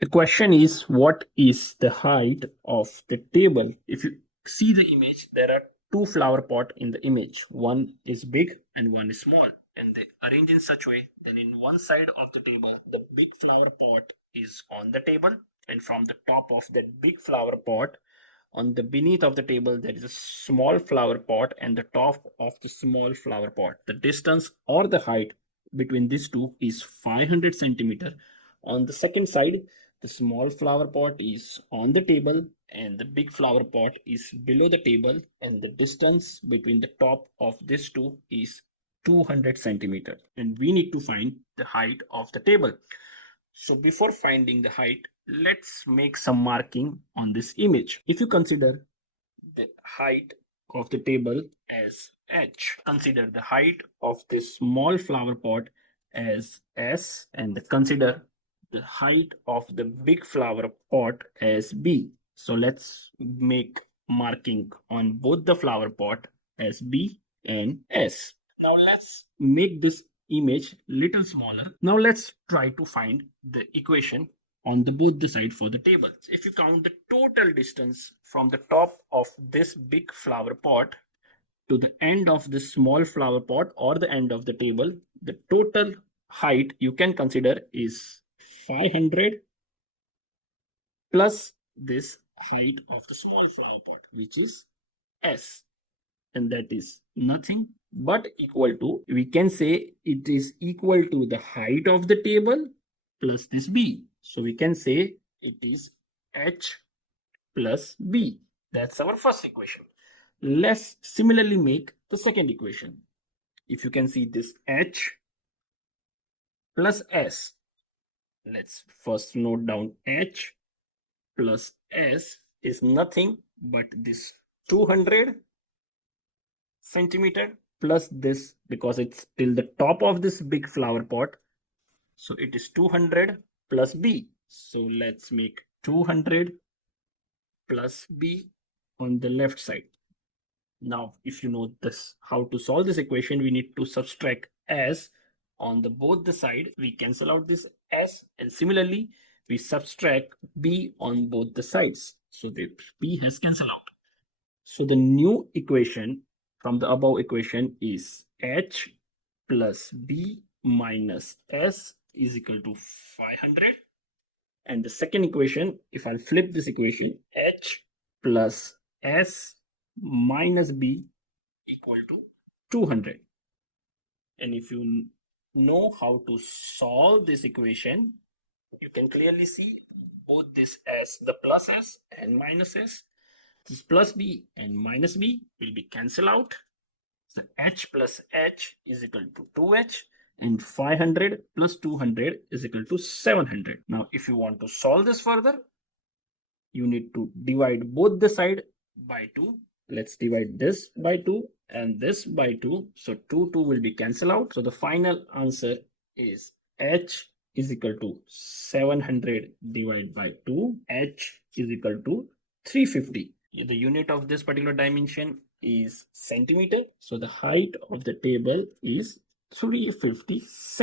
The question is, what is the height of the table? If you see the image, there are two flower pot in the image. One is big and one is small. And they arrange in such way that in one side of the table, the big flower pot is on the table. And from the top of that big flower pot, on the beneath of the table, there is a small flower pot and the top of the small flower pot. The distance or the height between these two is 500 centimeter. On the second side, the small flower pot is on the table and the big flower pot is below the table, and the distance between the top of these two is 200 centimeter, and we need to find the height of the table. So before finding the height, let's make some marking on this image. If you consider the height of the table as h, consider the height of this small flower pot as s, and consider the height of the big flower pot as b. So let's make marking on both the flower pot as b and s. Now let's make this image little smaller. Now let's try to find the equation on the both the side for the table. If you count the total distance from the top of this big flower pot to the end of this small flower pot or the end of the table, the total height you can consider is 500 plus this height of the small flower pot, which is s, and that is nothing but equal to, we can say it is equal to the height of the table plus this b. So we can say it is h plus b. That's our first equation. Let's similarly make the second equation. If you can see this h plus s, let's first note down h plus s is nothing but this 200 centimeter plus this, because it's till the top of this big flower pot, so it is 200 plus b. So let's make 200 plus b on the left side. Now if you know this how to solve this equation, we need to subtract s on the both the side. We cancel out this s, and similarly we subtract b on both the sides, so the b has cancelled out. So the new equation from the above equation is h plus b minus s is equal to 500. And the second equation, if I'll flip this equation, h plus s minus b equal to 200. And if you know how to solve this equation, you can clearly see both this s, the plus s and minus s, this plus b and minus b will be cancelled out. So h plus h is equal to 2h, and 500 plus 200 is equal to 700. Now if you want to solve this further, you need to divide both the side by 2. Let's divide this by 2 and this by 2. So 2 will be cancelled out. So the final answer is h is equal to 700 divided by 2. H is equal to 350. The unit of this particular dimension is centimeter. So the height of the table is 350 centimeters.